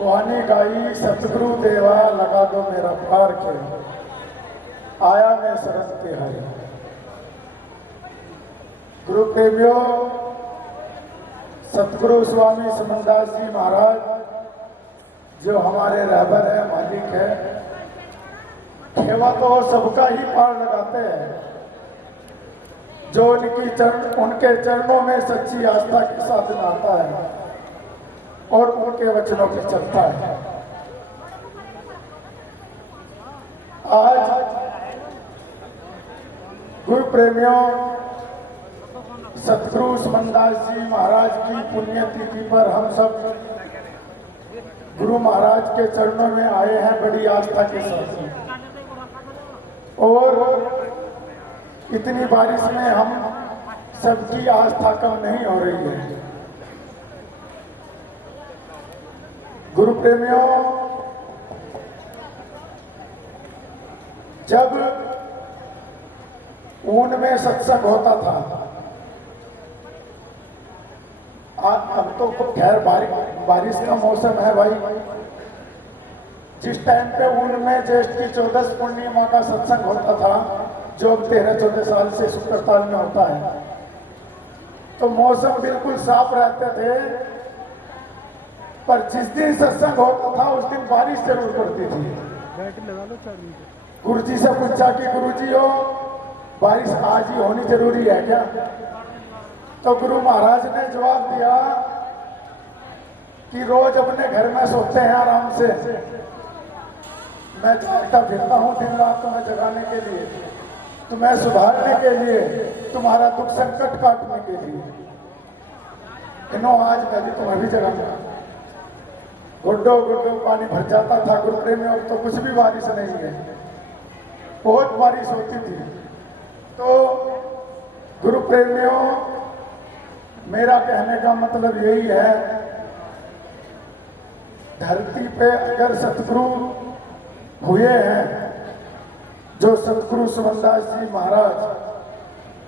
वाणी गाई सतगुरु देवा लगा दो मेरा पार के, आया मैं शरण के हरे। गुरु प्रेमियों, सतगुरु स्वामी समनदास जी महाराज जो हमारे रहबर है, मालिक है, खेवा तो सबका ही पार लगाते हैं। जो उनके चरणों में सच्ची आस्था के साथ आता है और उनके वचनों पे चलता है। आज गुरु प्रेमियों, सतगुरु समनदास जी महाराज की पुण्यतिथि पर हम सब गुरु महाराज के चरणों में आए हैं बड़ी आस्था के साथ। और इतनी बारिश में हम सबकी आस्था कम नहीं हो रही है। गुरु प्रेमियों, जब ऊन में सत्संग होता था, आज अब तो खैर बारिश का मौसम है भाई। जिस टाइम पे ऊन में ज्येष्ठ की 14 पूर्णिमा का सत्संग होता था, जो 13-14 साल से शुक्रताल में होता है, तो मौसम बिल्कुल साफ रहते थे। पर जिस दिन सत्संग होता था उस दिन बारिश जरूर पड़ती थी। गुरु जी से पूछा कि गुरु जी हो, बारिश आज ही होनी जरूरी है क्या? तो गुरु महाराज ने जवाब दिया कि रोज अपने घर में सोते हैं आराम से, मैं जागता फिरता हूँ दिन रात तुम्हें जगाने के लिए, तुम्हें सुधारने के लिए, तुम्हारा दुख संकट काटने के लिए। इनो आज मैं भी तुम्हें भी जगाऊंगा। गुड्डो गुड्डो पानी भर जाता था गुरु प्रेमियों, तो कुछ भी बारिश नहीं है, बहुत बारिश होती थी। तो गुरु प्रेमियों, मेरा कहने का मतलब यही है, धरती पे अगर सतगुरु हुए हैं, जो सतगुरु समनदास जी महाराज,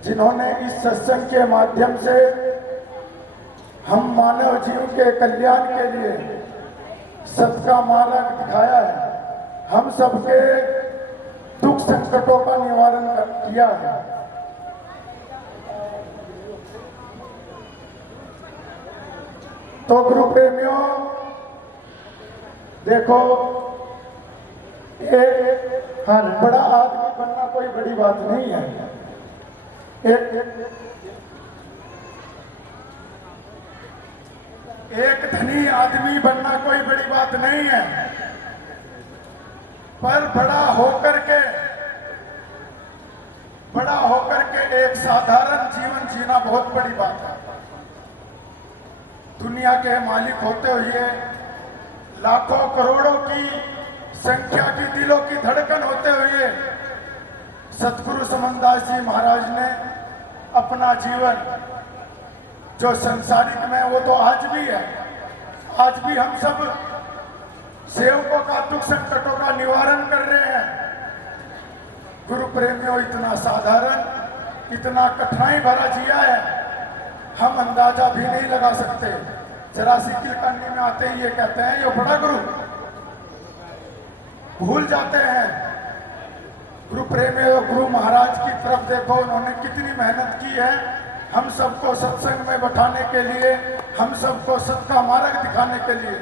जिन्होंने इस सत्संग के माध्यम से हम मानव जीव के कल्याण के लिए सत का मार्ग दिखाया है, हम सबके दुख संकटों का निवारण किया है। तो गुरु प्रेमियों देखो, एक बड़ा आदमी बनना कोई बड़ी बात नहीं है। एक धनी आदमी बनना कोई बड़ी बात नहीं है, पर बड़ा होकर के एक साधारण जीवन जीना बहुत बड़ी बात है। दुनिया के मालिक होते हुए, लाखों करोड़ों की संख्या की दिलों की धड़कन होते हुए, सतगुरु समनदास जी महाराज ने अपना जीवन जो संसारिक में, वो तो आज भी है, आज भी हम सब सेवकों का दुख संकटों का निवारण कर रहे हैं। गुरु प्रेमियों, इतना साधारण, इतना कठिनाई भरा जिया है, हम अंदाजा भी नहीं लगा सकते। जरा सी किल करने में आते ही ये कहते हैं ये बड़ा गुरु, भूल जाते हैं। गुरु प्रेमियों, गुरु महाराज की तरफ देखो, उन्होंने कितनी मेहनत की है हम सबको सत्संग में बैठाने के लिए, हम सबको सत का मार्ग दिखाने के लिए।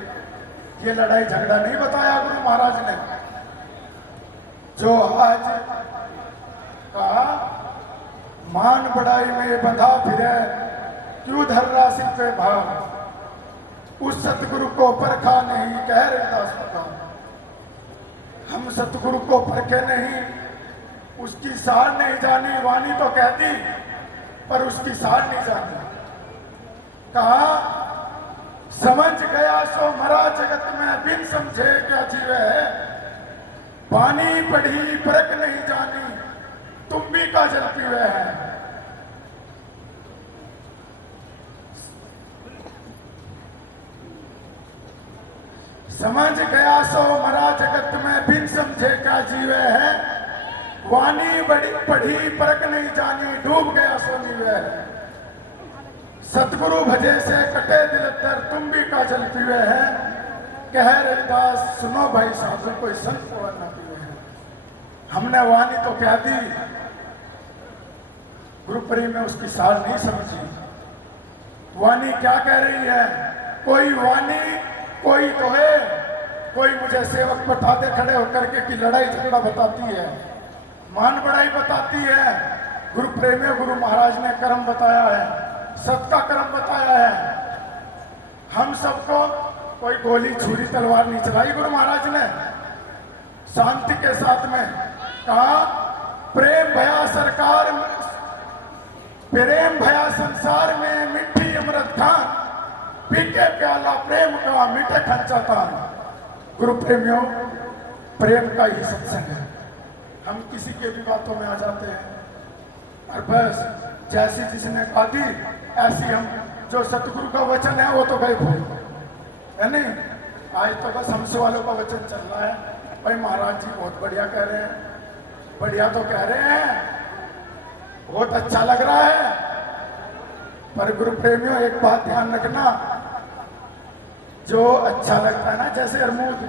ये लड़ाई झगड़ा नहीं बताया गुरु महाराज ने। जो आज कहा मान बढ़ाई में बंधा फिरे, क्यों धर्रा सिर पे भाव, उस सतगुरु को परखा नहीं कह रविदास प्रधान। हम सतगुरु को परखे नहीं, उसकी सार नहीं जानी, वाणी तो कहती पर उसकी सार नहीं जानी। कहा समझ गया सो मरा जगत में, बिन समझे क्या जीवे है, पानी पढ़ी परख नहीं जानी, तुम भी का जल पीवे है। समझ गया सो मरा जगत में, बिन समझे क्या जीवे है, वाणी बड़ी पढ़ी परख नहीं जानी, डूब गया सो नीवे है। सतगुरु भजे से कटे दिल दर, तुम भी का जल पीवे है। कह रविदास सुनो भाई साधु कोई संत पवन न पीवे। हमने वाणी तो कह दी, गुरु प्रेम में उसकी सार नहीं समझी। वाणी क्या कह रही है? कोई वाणी कोई तो है, कोई मुझे सेवक बता दे खड़े होकर के कि लड़ाई झगड़ा बताती है, मान बढ़ाई बताती है। गुरु प्रेमी गुरु महाराज ने कर्म बताया है, सत का कर्म बताया है। हम सबको कोई गोली छुरी तलवार नहीं चलाई गुरु महाराज ने, शांति के साथ में कहा प्रेम भया सरकार, प्रेम भया संसार में मिट्टी अमृत खान, पीके प्याला प्रेम का मीठे खंचाता। गुरु प्रेमियों, प्रेम का ही सत्संग है। हम किसी के भी बातों में आ जाते हैं और बस जैसी जिसने कहा दी ऐसी हम, जो सतगुरु का वचन है वो तो गए भूल है नहीं। आज तो बस हमसे वालों का वचन चल रहा है, भाई महाराज जी बहुत बढ़िया कह रहे हैं, बढ़िया तो कह रहे हैं, बहुत अच्छा लग रहा है। पर गुरु प्रेमियों एक बात ध्यान रखना, जो अच्छा लगता है ना, जैसे अरमूद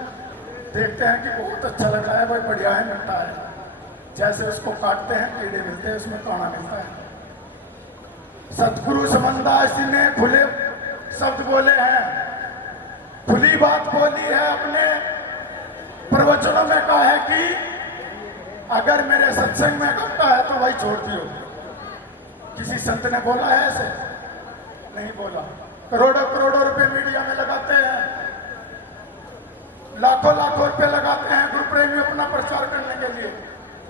देखते हैं कि बहुत अच्छा लग रहा है, भाई बढ़िया है, मिलता है, जैसे उसको काटते हैं कीड़े मिलते हैं, उसमें काना मिलता है। सतगुरु समनदास जी ने खुले शब्द बोले हैं, खुली बात बोली है, अपने प्रवचनों में कहा है कि अगर मेरे सत्संग में करता है तो भाई छोड़ दियो। किसी संत ने बोला है ऐसे? नहीं बोला। करोड़ों करोड़ों रुपए मीडिया में लगाते हैं, लाखों लाखों रुपए लगाते हैं गुरु प्रेमी अपना प्रचार करने के लिए।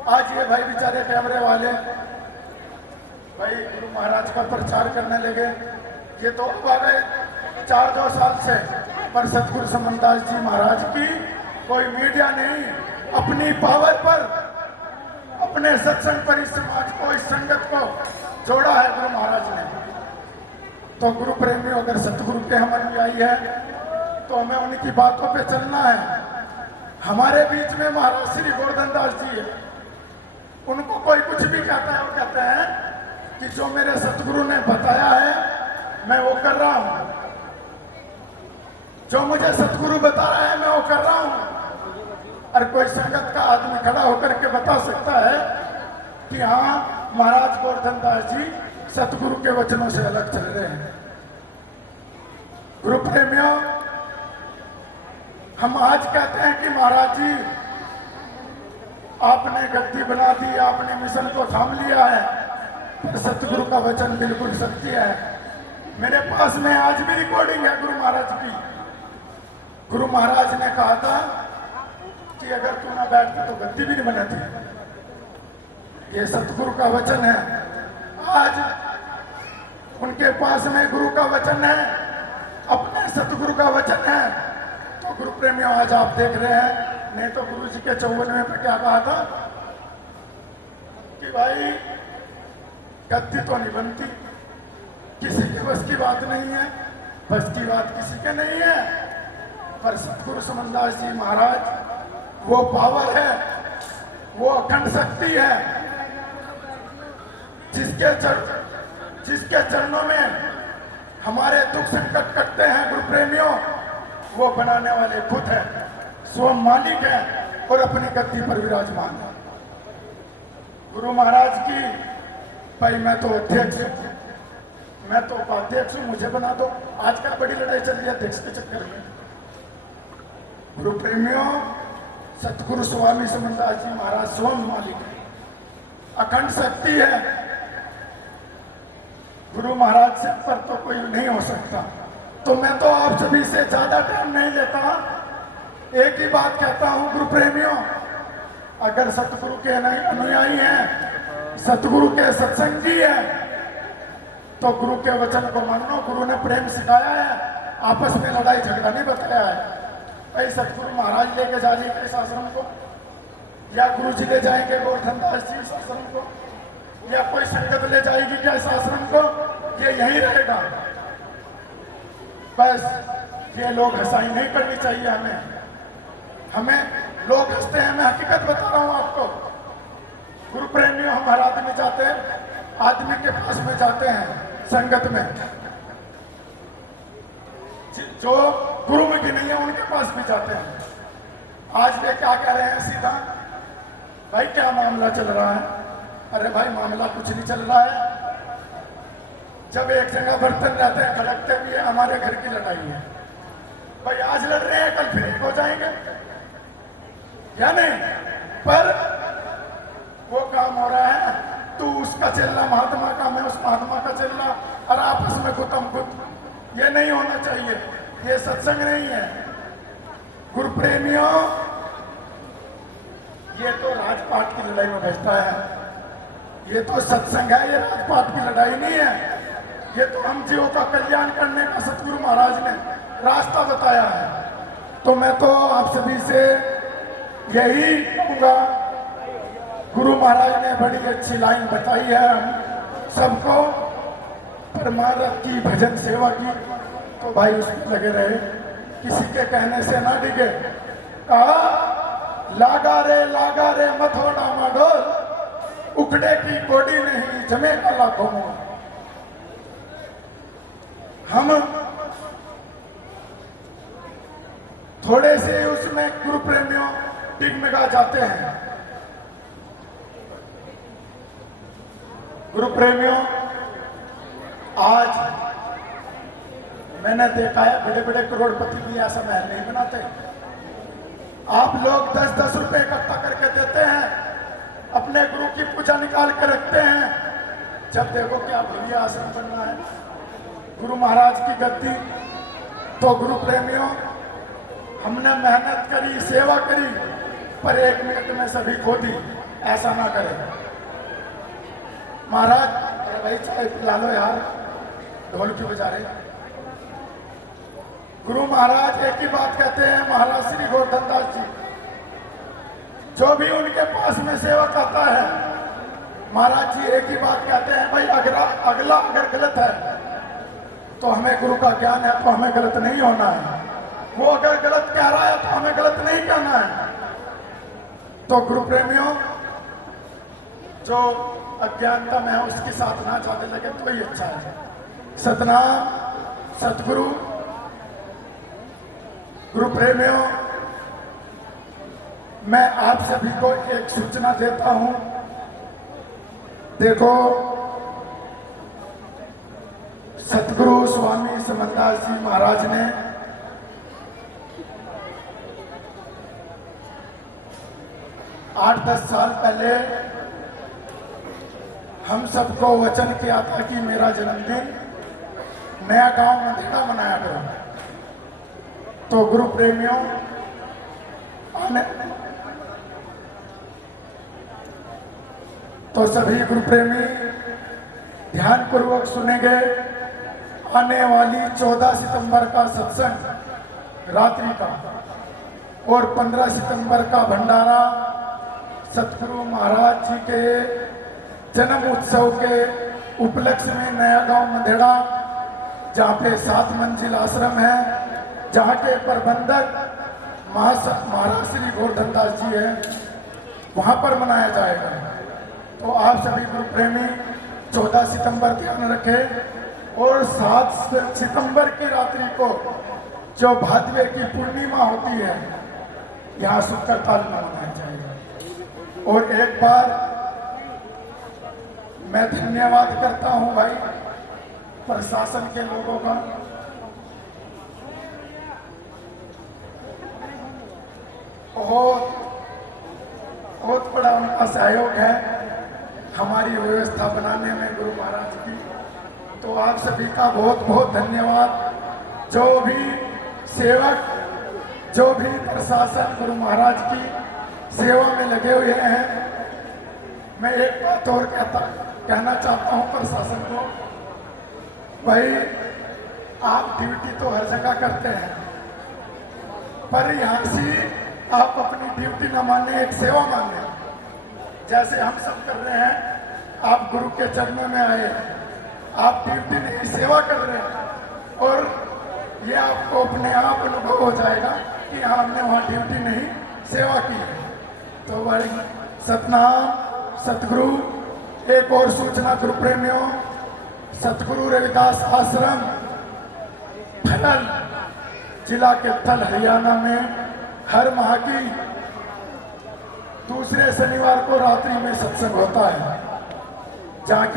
आज ये भाई बेचारे कैमरे वाले भाई गुरु महाराज का प्रचार करने लगे, ये तो अब आ गए 4-2 साल से। पर सतगुरु समनदास जी महाराज की कोई मीडिया नहीं, अपनी पावर पर, अपने सत्संग पर इस समाज को, इस संगत को जोड़ा है गुरु महाराज ने। तो गुरु प्रेमी अगर सतगुरु के हम अनुयायी है तो हमें उनकी बातों पे चलना है। हमारे बीच में महाराज श्री गोवर्धन दास जी है, उनको कोई कुछ भी कहता है, वो कहते हैं कि जो मेरे सतगुरु ने बताया है मैं वो कर रहा हूं, जो मुझे सतगुरु बता रहा है मैं वो कर रहा हूं। और कोई संगत का आदमी खड़ा होकर के बता सकता है कि हाँ महाराज गोवर्धन दास जी सतगुरु के वचनों से अलग चल रहे हैं। गुरु प्रेमियों, हम आज कहते हैं कि महाराज जी आपने गद्दी बना दी, आपने मिशन को थाम लिया है, पर सतगुरु का वचन बिल्कुल सत्य है। मेरे पास में आज भी रिकॉर्डिंग है गुरु महाराज की। गुरु महाराज ने कहा था कि अगर तू ना बैठती तो गद्दी भी नहीं बनाती। ये सतगुरु का वचन है। आज उनके पास में गुरु का वचन है, अपने सतगुरु का वचन है। तो गुरु प्रेमियों, आज आप देख रहे हैं, नहीं तो गुरु जी के 54वें पे क्या कहा था कि भाई गद्दी तो नहीं बनती, किसी के बस की बात नहीं है, बस की बात किसी के नहीं है। पर सतगुरु समनदास जी महाराज वो पावर है, वो अखंड शक्ति है, जिसके चरणों में हमारे दुख संकट कटते हैं गुरु प्रेमियों, वो बनाने वाले खुद है, स्वयं मालिक है और अपनी गद्दी पर विराजमान है। गुरु महाराज की भाई मैं तो अध्यक्ष हूं, मैं तो उपाध्यक्ष हूं, मुझे बना दो। आजकल बड़ी लड़ाई चल रही है अध्यक्ष के चक्कर में। गुरु प्रेमियों, सतगुरु स्वामी समनदास जी महाराज स्वयं मालिक है, अखंड शक्ति है। गुरु महाराज से पर तो कोई नहीं हो सकता। तो मैं तो आप सभी से ज्यादा टाइम नहीं लेता, एक ही बात कहता हूं गुरु प्रेमियों, अगर सतगुरु के अनुयायी हैं, सतगुरु के सत्संगी हैं, तो गुरु के वचन को मानो। गुरु ने प्रेम सिखाया है, आपस में लड़ाई झगड़ा नहीं बताया है। भाई सतगुरु महाराज लेके जाएंगे इस आश्रम को, या गुरु जी ले जाएंगे गोवर्धन दास जी इस आश्रम को, या कोई संगत ले जाएगी क्या इस आश्रम को, ये यही रहेगा। बस ये लोग हंसाई नहीं करनी चाहिए हमें लोग हंसते हैं, मैं हकीकत बता रहा हूं आपको। गुरु प्रेमियों, हम हर आदमी जाते हैं, आदमी के पास में जाते हैं संगत में, जो गुरुमुखी नहीं है उनके पास पास भी जाते हैं। आज वे क्या कह रहे हैं सीधा, भाई क्या मामला चल रहा है? अरे भाई मामला कुछ नहीं चल रहा है। जब एक जगह बर्तन रहते हैं खड़कते भी है, हमारे घर की लड़ाई है भाई, आज लड़ रहे हैं कल फिर एक हो जाएंगे या नहीं? पर वो काम हो रहा है, तू उसका चेला महात्मा का, मैं उस महात्मा का चेला, और आपस में गुतम गुत। ये नहीं होना चाहिए, ये सत्संग नहीं है। गुरु प्रेमियों, ये तो राजपाट की लड़ाई में बचता है, ये तो सत्संग है, ये राजपाट की लड़ाई नहीं है। ये तो हम जीवों का कल्याण करने का सतगुरु महाराज ने रास्ता बताया है। तो मैं तो आप सभी से यही कहूँगा, गुरु महाराज ने बड़ी अच्छी लाइन बताई है हम सबको, परमार्थ की भजन सेवा की, तो भाई उसमें लगे रहे, किसी के कहने से ना डिगे। कहा लागा रे मथोड़ा माडोल, उखड़े की कोडी नहीं जमे का लाखों मोल। हम थोड़े से उसमें गुरु प्रेमियों डिगमगा जाते हैं। गुरु प्रेमियों, आज मैंने देखा है बड़े बड़े करोड़पति भी ऐसा महल नहीं बनाते। आप लोग 10-10 रुपए इकट्ठा करके देते हैं, अपने गुरु की पूजा निकाल के रखते हैं। जब देखो क्या भव्य आश्रम बनना है, गुरु महाराज की गद्दी। तो गुरु प्रेमियों, हमने मेहनत करी, सेवा करी, पर 1 मिनट में सभी खो दी। ऐसा ना करें। महाराज, अरे भाई चाय पिला लो यार, ढोल क्यों बजा रहे? गुरु महाराज एक ही बात कहते हैं, महाराज श्री गोवर्धन दास जी, जो भी उनके पास में सेवक आता है, महाराज जी एक ही बात कहते हैं, भाई अगला अगर गलत है तो हमें गुरु का ज्ञान है, तो हमें गलत नहीं होना है। वो अगर गलत कह रहा है तो हमें गलत नहीं कहना है। तो गुरु प्रेमियों, जो अज्ञानता में है उसके साथ ना जाने लगे तो ही अच्छा है। सतनाम सतगुरु। गुरु प्रेमियों, मैं आप सभी को एक सूचना देता हूं। देखो, सतगुरु स्वामी समनदास जी महाराज ने 8-10 साल पहले हम सबको वचन किया था कि मेरा जन्मदिन नया गांव मंदिरा मनाया गया। तो गुरु प्रेमियों, तो सभी गुरु प्रेमी ध्यान पूर्वक सुनेंगे। आने वाली 14 सितंबर का सत्संग रात्रि का और 15 सितंबर का भंडारा सतगुरु महाराज जी के जन्म उत्सव के उपलक्ष्य में नया गांव मंदेड़ा, जहाँ पे 7 मंजिल आश्रम है, जहाँ के प्रबंधक महाराज श्री गोवर्धन दास जी है, वहाँ पर मनाया जाएगा। तो आप सभी गुरु प्रेमी 14 सितंबर ध्यान रखें और 7 सितंबर की रात्रि को जो भादवे की पूर्णिमा होती है, यहाँ शुक्रताल में मनाया जाएगा। और एक बार मैं धन्यवाद करता हूँ भाई प्रशासन के लोगों का। बहुत बड़ा उनका सहयोग है हमारी व्यवस्था बनाने में गुरु महाराज की। तो आप सभी का बहुत बहुत धन्यवाद। जो भी सेवक, जो भी प्रशासन गुरु महाराज की सेवा में लगे हुए हैं, मैं एक बात और कहना चाहता हूं प्रशासन को, भाई आप ड्यूटी तो हर जगह करते हैं, पर यहाँ से आप अपनी ड्यूटी न माने, एक सेवा माने। जैसे हम सब कर रहे हैं, आप गुरु के चरणों में आए, आप ड्यूटी नहीं सेवा कर रहे हैं, और ये आपको अपने आप अनुभव हो जाएगा कि हमने वहाँ ड्यूटी नहीं सेवा की है। तो भाई सतनाम सतगुरु। एक और सूचना गुरु प्रेमियों, सतगुरु रविदास आश्रम फैल जिला के थल हरियाणा में हर माह की दूसरे शनिवार को रात्रि में सत्संग होता है। जहाँ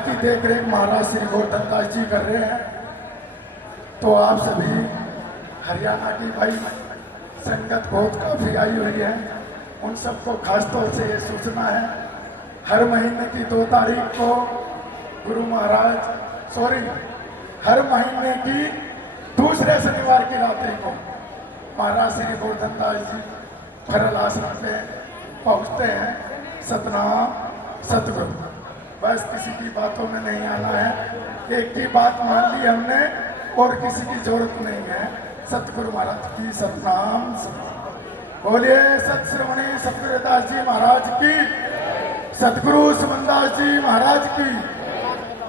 की देख रेख महाराज श्री गोवर्धन दास जी कर रहे हैं। तो आप सभी हरियाणा की भाई संगत बहुत काफी आई हुई है, उन सबको खासतौर से ये सूचना है, हर महीने की 2 तारीख को हर महीने की दूसरे शनिवार की रात्रि को महाराज श्री गोवर्धन दास जी फरल आश्रम पे पहुँचते हैं। सतनाम सतगुरु। बस किसी की बातों में नहीं आना है, एक की बात मान ली हमने और किसी की जरूरत नहीं है। सतगुरु महाराज की सतनाम सतनाम। बोलिए सत श्रवणी सतगुरुदास जी महाराज की, सतगुरु सुमनदास जी महाराज की,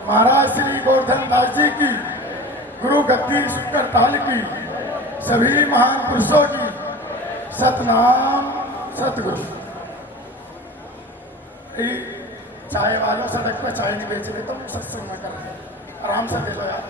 महाराज श्री गोवर्धन दास जी की, गुरु गद्दी शुक्र ताल की, सभी महान पुरुषों की सतनाम सतगुरु। चाय वालों सड़क पे चाय नहीं बेच रहे, तो सत्संग न करें, आराम से दे लो यार।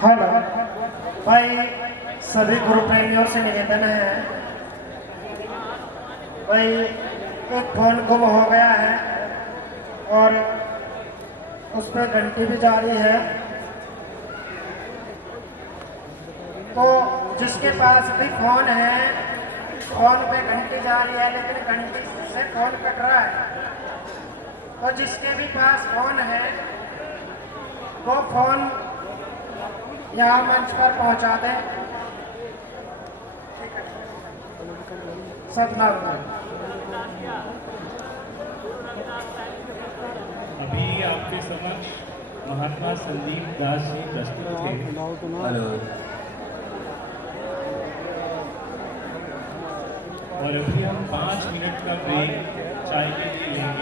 हेलो भाई, सभी गुरु प्रेमियों से निवेदन है भाई, एक फोन गुम हो गया है और उस पर घंटी भी जा रही है। तो जिसके पास भी फोन है, फोन पे घंटी जा रही है लेकिन घंटी से फोन कट रहा है, तो जिसके भी पास फोन है वो फोन यहाँ मंच पर पहुँचा दें। सतनाम। अभी आपके समक्ष महात्मा संदीप दास जी प्रस्तुत थे। हेलो। और अभी हम 5 मिनट का ब्रेक चाय के लिए लेंगे।